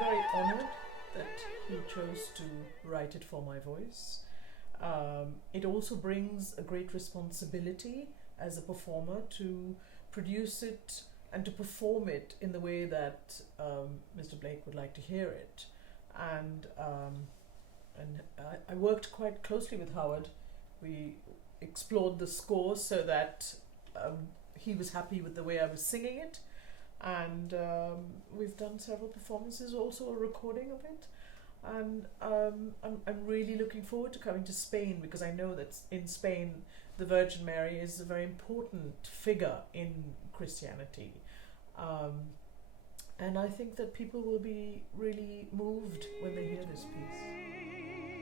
very honored that he chose to write it for my voice. It also brings a great responsibility as a performer to produce it and to perform it in the way that Mr. Blake would like to hear it. And I worked quite closely with Howard. We explored the score so that he was happy with the way I was singing it, and we've done several performances, also a recording of it. And I'm really looking forward to coming to Spain, because I know that in Spain the Virgin Mary is a very important figure in Christianity. And I think that people will be really moved when they hear this piece.